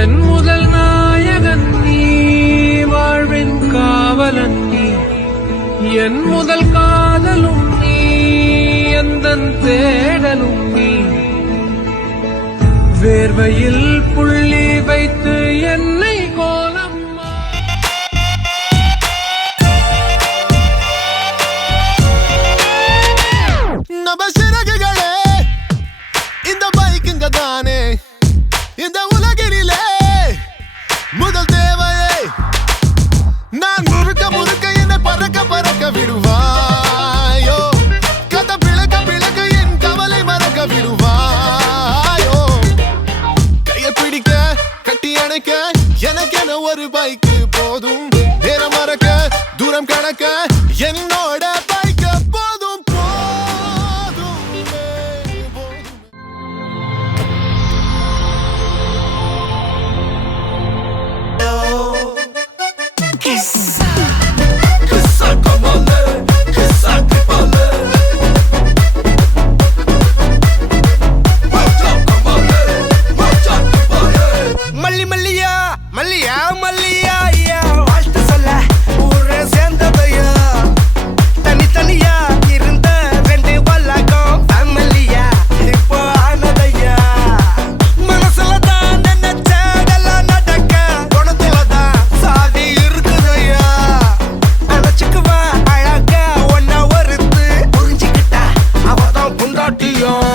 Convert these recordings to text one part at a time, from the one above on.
என் முதல் நாயகன் நீ, வாழ்வின் காவலன் நீ, என் முதல் காதலும் நீ, எந்தன் தேடலும் நீ. வேர்வையில் புள்ளி வைத்து என்னை கோலம் நபசிறகுகளே இந்த பைக்குங்க தானே இந்த உலகினிலே முதல் தேவையே. நான் முறுக்க முறுக்க என்னை பறக்க பறக்க விடுவாயோ, கதை பிளக்க பிளக்க என் கவலை மறக்க விடுவாயோ. கையை பிடிக்க கட்டி அணைக்க எனக்கென ஒரு பைக்கு போதும். நேரம் மறக்க தூரம் கடக்க என்னோட பைக்க போதும் போதும் போதும். மல்லி மல்லியா மல்லியா மல்லியா ஐயா வாழ்த்து சொல்ல ஊரே சேர்ந்ததையா. தனித்தனியா இருந்த ரெண்டு வல்லகம் ஃபேமிலியா இப்போ ஆனதையா. மனசுல தான் நினைச்சதெல்லாம் நடக்க குணத்துல தான் சாதி இருக்குதையா. நினைச்சுக்குவா அழகா ஒன்ன ஒருத்து புரிஞ்சுக்கிட்டா அவதான் புண்டாட்டியும்.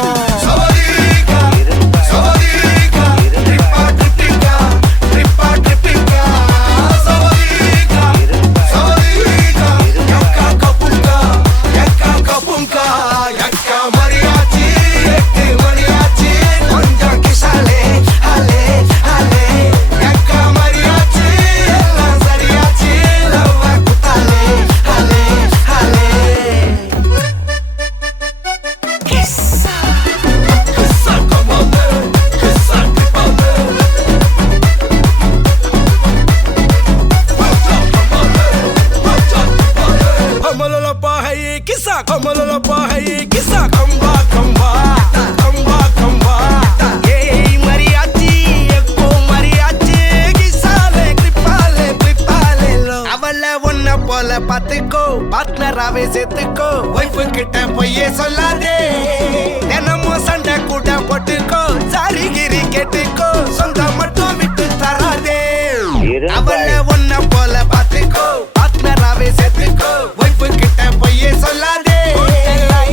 பாத்துக்கோ பார்ட்னராவே சேர்த்துக்கோ. வைஃப் கிட்ட பொய்யே சொல்லாதே, தினமும் சண்டை கூட போட்டுக்கோ. சாரி கிரி கேட்டுக்கோ, சொந்தம் மட்டும் விட்டு தராதே. அவளை ஒன்ன போல பாத்துக்கோ பார்ட்னராவே சேர்த்துக்கோ. வைஃப் கிட்ட பொய்யே சொல்லாதே,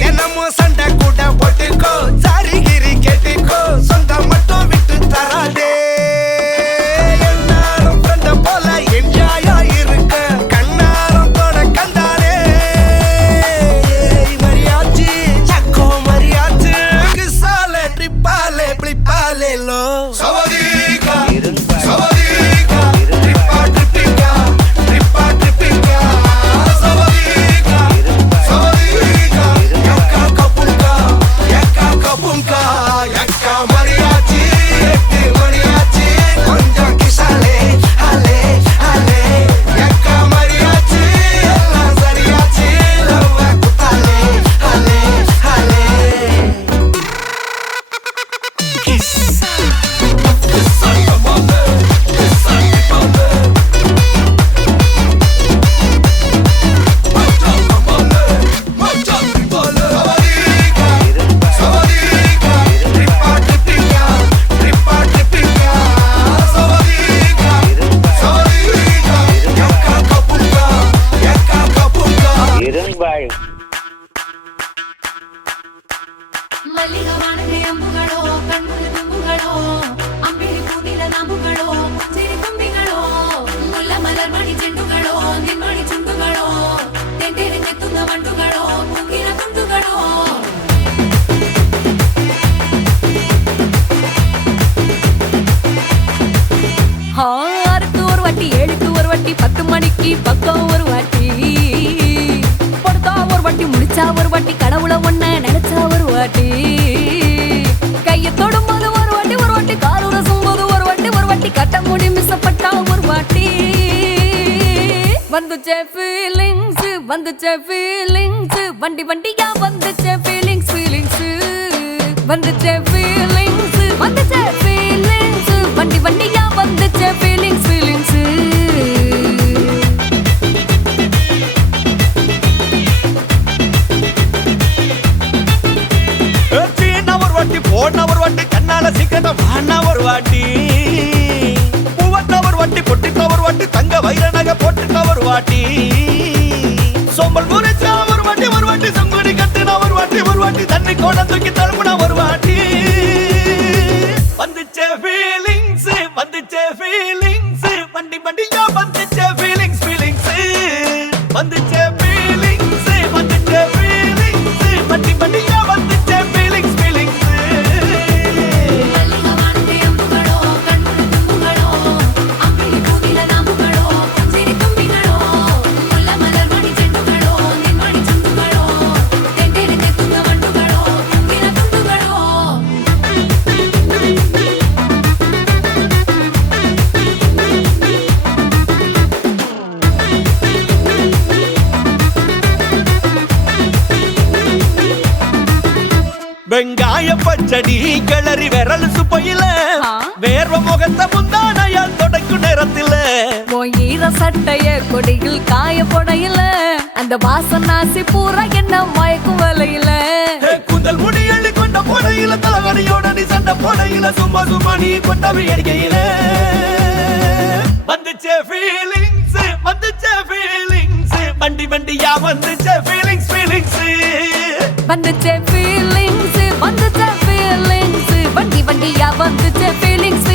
தினமும் சண்டை கூட போட்டுக்கோ. சாரி கிரி கேட்டுக்கோ, சொந்தம் மட்டும் விட்டு தராதே. எல்லாரும் ஃப்ரெண்ட போல என்ஜாயா இருக்க கண்ணாரம் தொட கண்டாரே. மரியாச்சி சக்கோ மரியாச்சி கிசாலே ட்ரிப்பாலே பிளிப்பாலே லோ. சவதீகா சவதீகா ட்ரிப்பா ட்ரிப்பிகா ட்ரிப்பா ட்ரிப்பிகா. சவதீகா சவதீகா யக்கா கபுங்கா யக்கா கபுங்கா யக்கா மரியாச்சி எட்டு மணியாச்சி கொஞ்சம் கிசாலே ஹலே ஹலே. யக்கா மரியாச்சி எல்லாம் சரியாச்சி லவ்வ குத்தாலே ஹலே ஹலே. மல்லிகவானது அம்புகளோ கண்முது தும்புகளோ அம்பிளி பூனில நம்புகளோ சிறு கும்பிகளோ முல்ல மலர் மணி ಚೆಂಡುಗಳೋ ನಿನ್ಮಣಿ ಚುಂಡುಗಳೋ ತೆಂಡೆರೆಂಗೆತ್ತುന്ന ಮಂಡುಗಳೋ ಮುಗಿನ ತುಂಡುಗಳೋ. ஆறுக்கு ஒரு வாட்டி 7க்கு ஒரு வாட்டி 10 மணிக்கு பக்கம் ஒரு வாட்டி படுத்தா ஒரு வாட்டி முடிச்சா ஒரு வாட்டி கடவுளை ஒன்ன நினைச்சா ஒரு வாட்டி கையை தொடும்போது ஒரு வாட்டி கால் உரசும் போது ஒரு வாட்டி கட்ட முடி மிஸ்ஸப்பட்டா ஒரு வாட்டி. வந்துச்சே ஃபீலிங்ஸ் வண்டி வண்டியா வந்துச்சே ஃபீலிங்ஸ் வந்துச்சே ஃபீலிங்ஸ் வண்டி வண்டியா வாட்டி சோம்பல் முறைச்சா ஒரு வாட்டி சங்குடி கட்டுனா ஒரு வாட்டி தண்ணி கோட தூக்கி தழுமுனா ஒரு வாட்டி வந்துச்சே ஃபீலிங்ஸ் வண்டி வண்டியா வந்துச்சே ஃபீலிங்ஸ் வந்துச்சே ஃபீலிங்ஸ் வண்டி வண்டியா வந்துச்சே ஃபீலிங்ஸ் மல்லிகை வானத்தை அம்புகளோ கண்ணுக்கு தும்புகளோ அம்பிளி பூவில நாம்புகளோ சிரி தும்பிகளோ முல்ல மலர் மணி செண்டுகளோ நின்மணி சுண்டுகளோ தெண்டெடுத்து துங்க வண்டுகளோ துங்கின துண்டுகளோ வெங்காய பச்சடி கிளறி விரல் சுப்பையில வேர்வ முகத்தை முந்தானையால் தொடக்கும் நேரத்தில ஈர சட்டைய கொடியில் காய போடையில அந்த வாசனாசி பூரா என்ன மயக்கும் வலையில கூந்தல் முடி அள்ளி கொண்ட போடையில தலைவலியோட நீ சண்டை போடையில சும்மா நீ கொண்டவை அடிக்கையில வந்துச்சே ஃபீலிங்ஸ் வண்டியா வந்துச்சே ஃபீலிங்ஸ் வந்துச்சே ஃபீலிங்ஸ் வண்டியா வந்துச்சே ஃபீலிங்ஸ்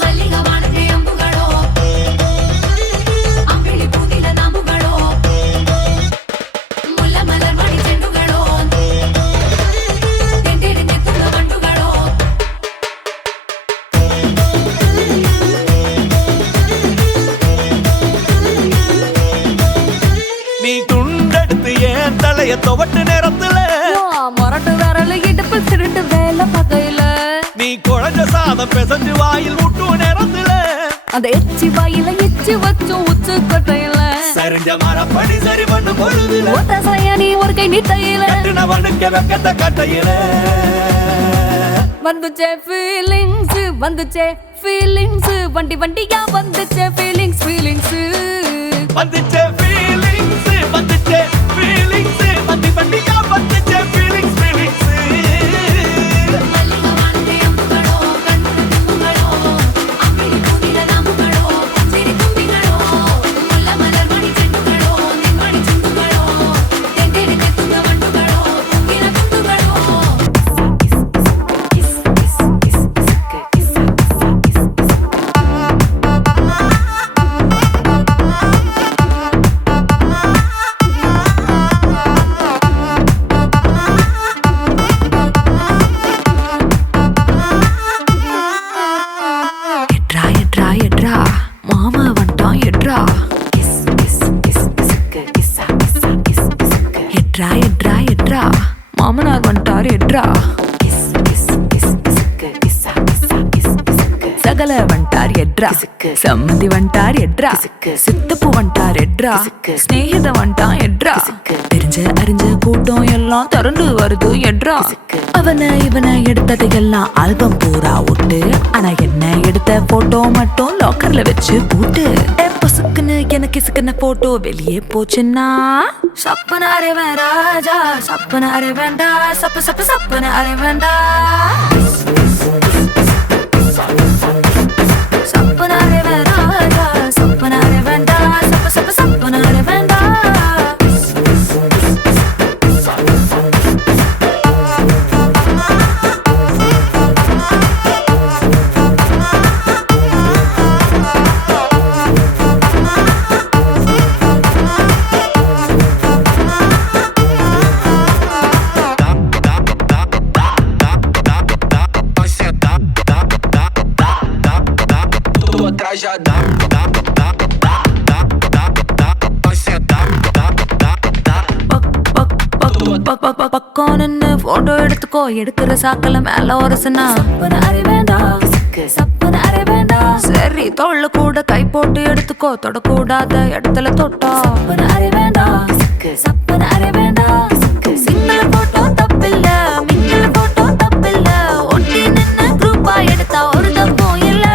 மல்லிகை வானத்தை அம்புகளோ அம்பிளி பூவில நாம்புகளோ முல்ல மலர் மணி செண்டுகளோ தெண்டெடுத்து துங்க வண்டுகளோ நீ துண்டெடுத்து ஏன் தலைய துவட்டு நேரத்துல மொரட்டு விரல் இடுப்பு திருட்டு வேலை பகையில நீ குழஞ்ச சாதம் பிசைஞ்சு வாயில் விட்டு நேரத்துல அந்த எச்சி வாயில எச்சி வச்சும் உச்சு கொட்டையில சரிஞ்ச மரப்படி சரி பண்ணு பொழுதுல ஓட்ட சையனி ஒரு கை நீட்டையில கட்டுனவனுக்கு வெக்கத்தை கட்டையில வந்துச்சே ஃபீலிங்ஸ் வண்டியா வந்துச்சே ஃபீலிங்ஸ் வந்துச்சே ஃபீலிங்ஸ் வண்டியா வந்துச்சே ஃபீலிங்ஸ் மல்லிகை வானத்தை அம்புகளோ கண்ணுக்கு தும்புகளோ அம்பிளி பூவில நாம்புகளோ சிரி தும்பிகளோ முல்ல மலர் மணி செண்டுகளோ நின்மணி சுண்டுகளோ தெண்டெடுத்து துங்க வண்டுகளோ துங்கின துண்டுகளோ எட்ரா மாமா வந்துட்டான் எட்ரா எட்ரா மாமனார் வந்துட்டார் எட்ரா சகல வந்துட்டார் எட்ரா சம்மதி வந்துட்டார் எட்ரா சித்தப்பு வந்துட்டார் எட்ரா ஸ்நேகித வந்துட்டான் எட்ரா தெரிஞ்ச அறிஞ்ச கூட்டம் எல்லாம் திரண்டு வருது எட்ரா இவனை எடுத்ததையெல்லாம் ஆல்பம் பூரா விட்டு ஆனா என்ன எடுத்த போட்டோ மட்டும் லாக்கர்ல வச்சு பூட்டு பொசுக்குன்னு எனக்கு இசுக்குன போட்டோ வெளியே போச்சுன்னா சப்பன அரைவன் ராஜா சப்பன அரைவேண்டா சப்பன அரைவேண்டா சப்பன அரைவன் ராஜா சப்பன அரைவேண்டா சப்பன அரைவேண்டா பக்கம் நின்னு போட்டோ எடுத்துக்கோ எடுக்கிற சாக்கல மேல ஒரசுனா சப்பன அரைவேண்டா சரி தொள்ள கூட கை போட்டு எடுத்துக்கோ தொடக்கூடாத இடத்துல தொட்டா சப்பன அரைவேண்டா சிங்கிள் போட்டோ தப்பில்ல மிங்கிள் போட்டோ தப்பில்ல ஒட்டி நின்னு குரூப்பா எடுத்தா ஒரு தப்பும் இல்ல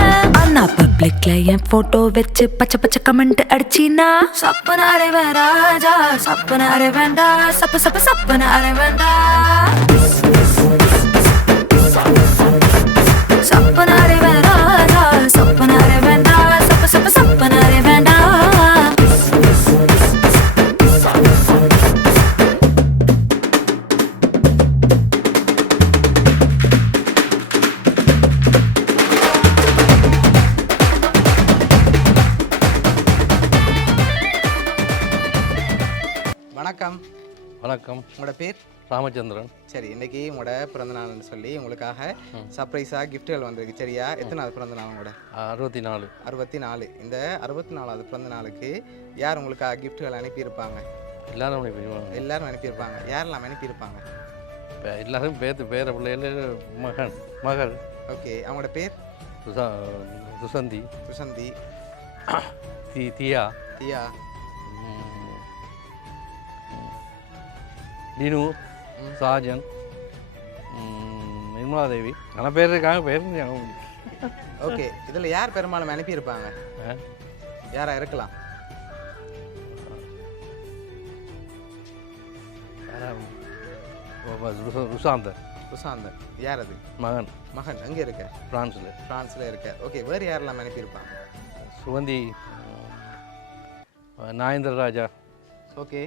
ஆனா பப்ளிக் ஃபேஸ்புக்ல என் போட்டோ வச்சு பச்சை பச்சை கமெண்ட் அடிச்சினா சப்பனாரே வேண்டாஜா சப்பனாரே வேண்டா சப்ப சப்ப சப்பனாரே வேண்டா சப்பனாரே வேண்டாஜா சப்பனாரே வேண்டா சப்ப சப்ப சப்பனாரே வேண்டா வணக்கம். வணக்கம், உங்களோட பேர்? ராமச்சந்திரன். சரி, இன்னைக்கு உங்களோட பிறந்த நாள்னு சொல்லி உங்களுக்காக சர்ப்ரைஸாக கிஃப்ட்டுகள் வந்திருக்கு. சரியா? எத்தனாவது பிறந்த நாள் உங்களோட? 64. 64. இந்த 64வது பிறந்த நாளுக்கு யார் உங்களுக்காக கிஃப்ட்டுகள் அனுப்பியிருப்பாங்க? எல்லாரும் அப்படி பண்ணுவாங்க. எல்லாரும் அனுப்பியிருப்பாங்க. யாரெல்லாம் அனுப்பியிருப்பாங்க? எல்லாரும் பேர பிள்ளைகள் மகள் ஓகே, அவங்களோட பேர்? சுசந்தி, சுசந்தி, தியா, தியா, டினு, சாஜன், நிர்மலாதேவி. ஆனால் பேர் இருக்காங்க, பேர் ஓகே. இதில் யார் பெரும்பாலும் அனுப்பியிருப்பாங்க? யாரா இருக்கலாம்? ருசாந்தர். சுசாந்தன். யார் அது? மகன். மகன். அங்கே இருக்க? பிரான்ஸில். ஃப்ரான்ஸில் இருக்க. ஓகே, வேறு யாரெல்லாம் அனுப்பியிருப்பாங்க? சுகந்தி, நாயந்திர ராஜா. ஓகே,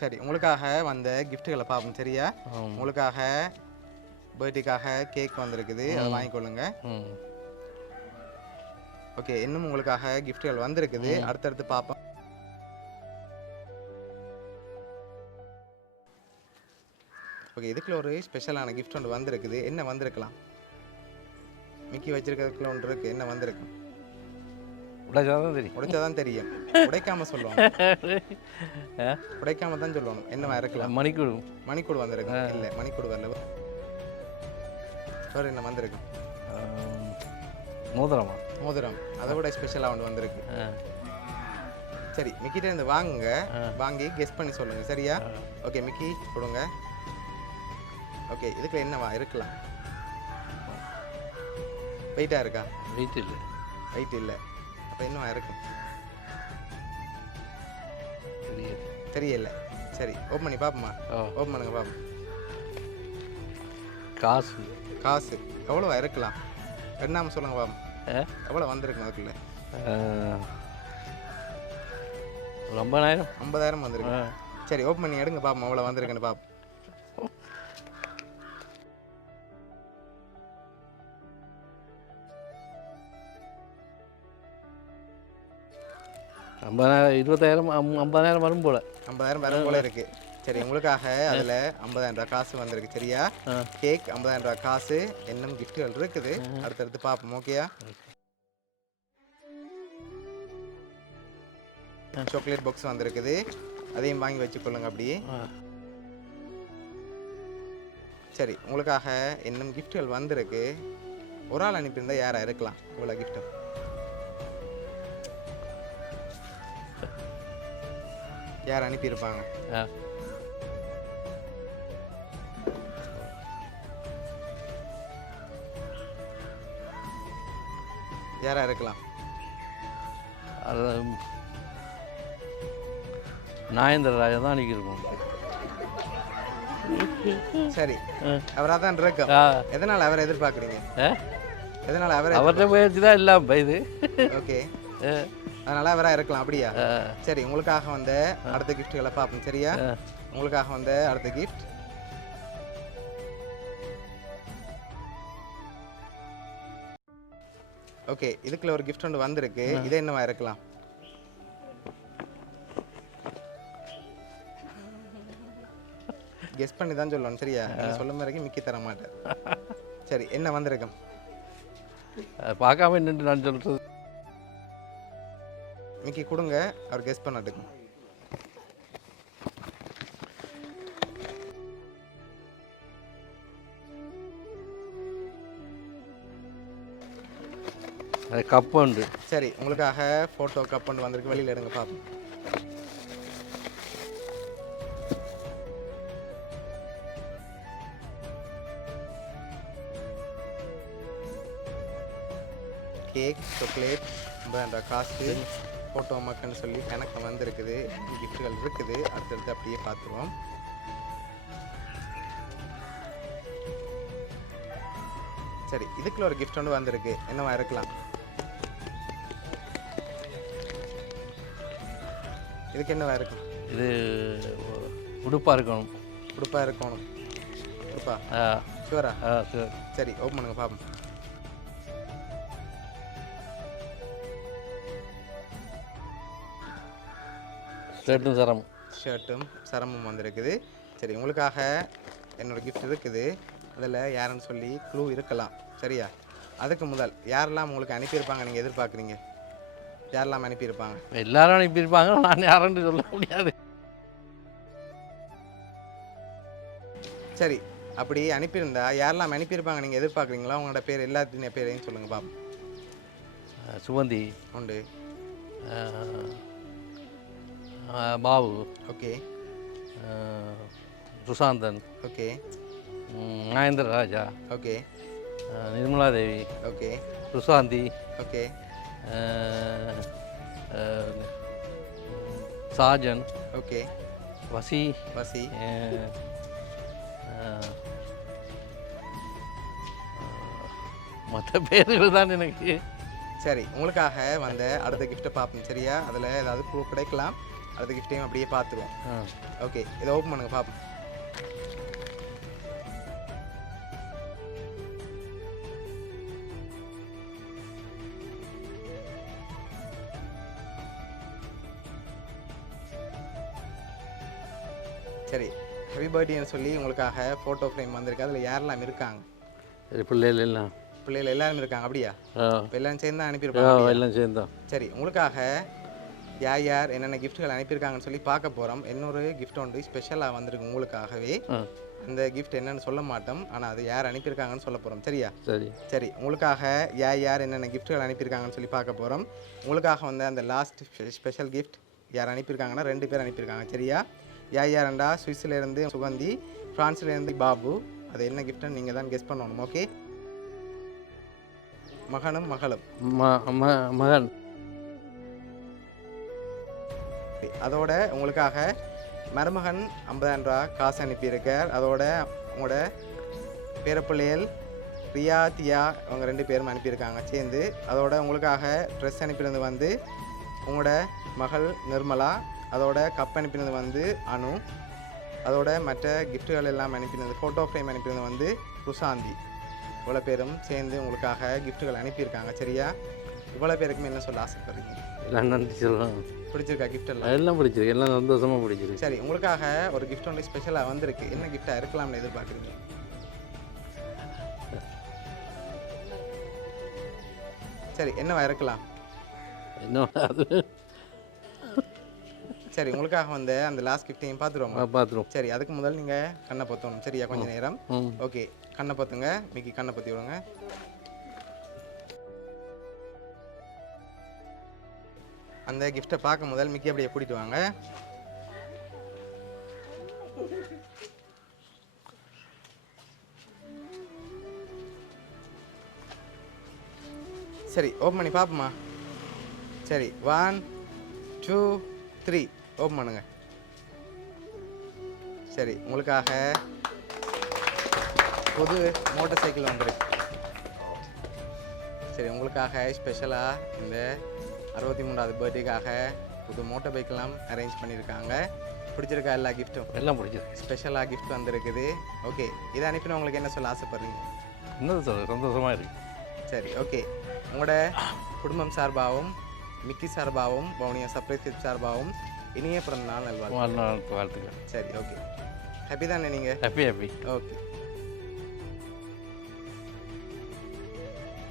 சரி. உங்களுக்காக வந்த கிஃப்ட்டுகளை பார்ப்போம். சரியா? உங்களுக்காக பர்த்டேக்காக கேக் வந்திருக்குது, அதை வாங்கிக்கொள்ளுங்க. ஓகே, இன்னும் உங்களுக்காக கிஃப்ட்டுகள் வந்திருக்குது, அடுத்தடுத்து பார்ப்போம். ஓகே, இதுக்குள்ள ஒரு ஸ்பெஷலான கிஃப்ட் ஒன்று வந்திருக்குது. என்ன வந்திருக்கலாம்? மிக்கி வச்சிருக்கிறதுக்குள்ள ஒன்று இருக்கு. என்ன வந்திருக்கு? உடைச்சாதான் தெரியும். உடைச்சாதான் தெரியும். உடைக்காம சொல்லுவோம். உடைக்காம தான் சொல்லுவோம். என்னவா இருக்கலாம்? மணிக்கூடு. மணிக்கூடு வந்திருக்கு. இல்லை, மணிக்கூடு வரல. வேறு என்ன வந்திருக்கு? மோதிரமா? மோதிரம். அதை விட ஸ்பெஷலாக ஒன்று வந்திருக்கு. சரி, மிக்கிட்ட இருந்து வாங்குங்க, வாங்கி கெஸ் பண்ணி சொல்லுங்க. சரியா? ஓகே, மிக்கி கொடுங்க. ஓகே, இதுக்குள்ள என்னவா இருக்கலாம்? வெயிட்டாக இருக்கா? வெயிட் இல்லை. வெயிட் இல்லை. அப்போ என்னவா இருக்கும்? தெரியல. சரி, ஓப்பன் பண்ணி பார்ப்போமா? ஓப்பன் பண்ணுங்க பார்ப்போம். காசு. காசு எவ்வளோவா இருக்கலாம்? எண்ணாமல் சொல்லுங்க பார்ப்போம். எவ்வளோ வந்திருக்கும் அதுக்குள்ள? 50,000. 50,000 வந்திருக்கு. சரி, ஓப்பன் பண்ணி எடுங்க பார்ப்போம் எவ்வளோ வந்திருக்குன்னு பார்ப்போம். $20,000 50,000 வரும் போல. 50,000 வரும் போல இருக்கு. சரி, உங்களுக்காக அதில் 50,000 ரூபா காசு வந்திருக்கு. சரியா? கேக் 50,000 ரூபா காசு, இன்னும் கிஃப்ட்டுகள் இருக்குது, அடுத்தடுத்து பார்ப்போம். ஓகேயா? சாக்லேட் பாக்ஸ் வந்திருக்குது, அதையும் வாங்கி வச்சுக்கொள்ளுங்க அப்படியே. சரி, உங்களுக்காக இன்னும் கிஃப்ட்டுகள் வந்திருக்கு. ஒரு ஆள் அனுப்பியிருந்தா யாரா இருக்கலாம்? இவ்வளோ கிஃப்ட்டு யார் அனுப்பியிருப்பாங்க? யாரா இருக்கலாம்? நாயந்திர ராஜா தான் அன்றைக்கி சரி, அவராக தான் இருக்கும். எதனால் அவரை எதிர்பார்க்குறீங்க? எதனால் அவர்கிட்ட முயற்சி தான் இல்லாம இது. ஓகே, அதனால அவராக இருக்கலாம். அப்படியா? சரி, உங்களுக்காக வந்த அடுத்த கிஃப்ட்டுகளை பார்ப்போம். சரியா? உங்களுக்காக வந்த அடுத்த கிஃப்ட் ஓகே, இதுக்குள்ள ஒரு கிஃப்ட் ஒன்று வந்திருக்கு. இது என்னவா இருக்கலாம்? கெஸ் பண்ணி தான் சொல்லணும். சரியா? சொல்லும் வரைக்கும் மிக்கி தர மாட்டேன். சரி, என்ன வந்திருக்கும்? பார்க்காம நின்று நான் சொல்றது. மிக்கி கொடுங்க, அவர் கெஸ் பண்ணட்டுங்க. கப் உண்டு. சரி, உங்களுக்காக ஃபோட்டோ கப் ஒன்று வந்திருக்கு. வெளியில் எடுங்க பார்ப்போம். கேக் சாக்லேட் 50,000 காசு ஃபோட்டோ மக்கள்னு சொல்லி கணக்கு வந்திருக்குது. கிஃப்ட்டுகள் இருக்குது. அடுத்தடுத்து அப்படியே பார்த்துருவோம். சரி, இதுக்குள்ள ஒரு கிஃப்ட் ஒன்று வந்திருக்கு. என்னவா இருக்கலாம்? இதுக்கு என்னவா இருக்கும்? இது உடுப்பாக இருக்கணும். உடுப்பாக இருக்கணும். உடுப்பா ஷுவரா? சரி. சரி, ஓப்பன் பண்ணுங்க பாப்போம். ஷர்ட்டும் சரமும் வந்திருக்குது. சரி, உங்களுக்காக என்னோட கிஃப்ட் இருக்குது. அதில் யாருன்னு சொல்லி க்ளூ இருக்கலாம். சரியா? அதுக்கு முதல் யாரெல்லாம் உங்களுக்கு அனுப்பியிருப்பாங்க நீங்கள் எதிர்பார்க்குறீங்க? யாரெல்லாம் அனுப்பியிருப்பாங்க? எல்லாரும் அனுப்பியிருப்பாங்க. நான் யாருன்னு சொல்ல முடியாது. சரி, அப்படி அனுப்பியிருந்தா யாரெல்லாம் அனுப்பியிருப்பாங்க நீங்கள் எதிர்பார்க்குறீங்களா? உங்களோட பேர் எல்லாத்தையும் பேரையும் சொல்லுங்கள் பாப்போம். சுகந்தி உண்டு. Babu. Okay. Susanthan. Okay. Nayanthira Raja. Okay. Nirmala Devi. Okay. Susanthi. Okay. Sajan. Okay. Vasi. Vasi. மற்ற பேர்கள் தான் எனக்கு. சரி, உங்களுக்காக வந்த அடுத்த கிஃப்ட்டை பார்ப்போம். சரியா? அதில் ஏதாவது ப்ரூ கிடைக்கலாம். அடுத்த கிஃப்ட்டையும் அப்படியே பார்த்துருவோம். ஓகே, இதை ஓப்பன் பண்ணுங்க பார்ப்போம். சரி, ஹாப்பி பர்த்டேன்னு சொல்லி உங்களுக்காக ஃபோட்டோ ஃப்ரேம் வந்திருக்கு. அதில் யாரெல்லாம் இருக்காங்க? பிள்ளைகள் எல்லாம். பிள்ளைகள் எல்லாரும் இருக்காங்க. அப்படியா? இப்போ எல்லாம் சேர்ந்து தான் எல்லாம் அனுப்பியிருப்பாங்க. சேர்ந்தோம். சரி, உங்களுக்காக யார் யார் என்னென்ன கிஃப்ட்டுகள் அனுப்பியிருக்காங்கன்னு சொல்லி பார்க்க போகிறோம். இன்னொரு கிஃப்ட் ஒன்று ஸ்பெஷலாக வந்திருக்கு உங்களுக்காகவே. அந்த கிஃப்ட் என்னன்னு சொல்ல மாட்டோம், ஆனால் அது யார் அனுப்பியிருக்காங்கன்னு சொல்ல போகிறோம். சரியா? சரி. சரி, உங்களுக்காக யார் யார் என்னென்ன கிஃப்ட்டுகள் அனுப்பியிருக்காங்கன்னு சொல்லி பார்க்க போகிறோம். உங்களுக்காக வந்து அந்த லாஸ்ட் ஸ்பெஷல் கிஃப்ட் யார் அனுப்பியிருக்காங்கன்னா 2 பேர் அனுப்பியிருக்காங்க. சரியா? யார் யாருண்டா சுவிஸ்லேருந்து சுகந்தி, ஃப்ரான்ஸ்லேருந்து பாபு. அது என்ன கிஃப்ட்டுன்னு நீங்கள் தான் கெஸ் பண்ணணும். ஓகே? மகனும் மகளும். மகன். அதோட உங்களுக்காக மருமகன் 50,000 காசு அனுப்பியிருக்கார். அதோட உங்களோட பேரப்பிள்ளைகள் ரியா தியா அவங்க 2 பேரும் அனுப்பியிருக்காங்க சேர்ந்து. அதோட உங்களுக்காக ட்ரெஸ் அனுப்பினது வந்து உங்களோட மகள் நிர்மலா. அதோட கப் அனுப்பினது வந்து அனு. அதோட மற்ற கிஃப்ட்டுகள் எல்லாம் அனுப்பினது, ஃபோட்டோ ஃப்ரேம் அனுப்பினது வந்து சுசாந்தி. இவ்வளோ பேரும் சேர்ந்து உங்களுக்காக கிஃப்ட்டுகள் அனுப்பியிருக்காங்க. சரியா? இவ்வளோ பேருக்குமே என்ன சொல்ல ஆசைப்படுறீங்க? எல்லாம் நன்றி சொல்லலாம். பிடிச்சிருக்கா கிஃப்ட் எல்லாம்? எல்லாம் பிடிச்சிருக்கு. எல்லாம் சந்தோஷமாக பிடிச்சிருக்கு. சரி, உங்களுக்காக ஒரு கிஃப்ட் ஒன்று ஸ்பெஷலாக வந்திருக்கு. என்ன கிஃப்டாக இருக்கலாம்னு எதிர்பார்க்குறீங்க? சரி, என்னவா இருக்கலாம்? என்ன அது? சரி, உங்களுக்காக வந்து அந்த லாஸ்ட் கிஃப்டையும் பார்த்துருவோம். பார்த்துருவோம். சரி, அதுக்கு முதல் நீங்கள் கண்ணை பொத்தணும். சரியா? கொஞ்சம் நேரம். ஓகே, கண்ணை பொத்துங்க. மிக்கி கண்ணை பொத்தி விடுங்க. அந்த கிஃப்டை பார்க்க முதல் மிக்கி அப்படியே கூட்டிட்டு வாங்க. சரி, ஓப்பன் பண்ணி பார்ப்போமா? சரி, 1 2 3 ஓப்பன் பண்ணுங்க. சரி, உங்களுக்காக புது மோட்டார் சைக்கிள் வந்திருக்கு. சரி, உங்களுக்காக ஸ்பெஷலாக இந்த 63வது பர்த்டேக்காக புது மோட்டார் பைக்கெல்லாம் அரேஞ்ச் பண்ணியிருக்காங்க. பிடிச்சிருக்கா எல்லா கிஃப்ட்டும்? எல்லாம் பிடிச்சிருக்கு. ஸ்பெஷலாக கிஃப்ட் வந்திருக்குது. ஓகே, இதை அனுப்பின உங்களுக்கு என்ன சொல்ல ஆசைப்படுறீங்க? இன்னும் சந்தோஷமாக இருக்கு. சரி, ஓகே. உங்களோட குடும்பம் சார்பாகவும் மிக்கி சார்பாகவும் வவுனியா சர்ப்ரைஸ் சார்பாகவும் இனிய பிறந்த நாள் நல்வாழ்த்துக்கள். வாழ்த்துக்கள். சரி, ஓகே. ஹாப்பி தானே நீங்கள்? ஹாப்பி. ஓகே.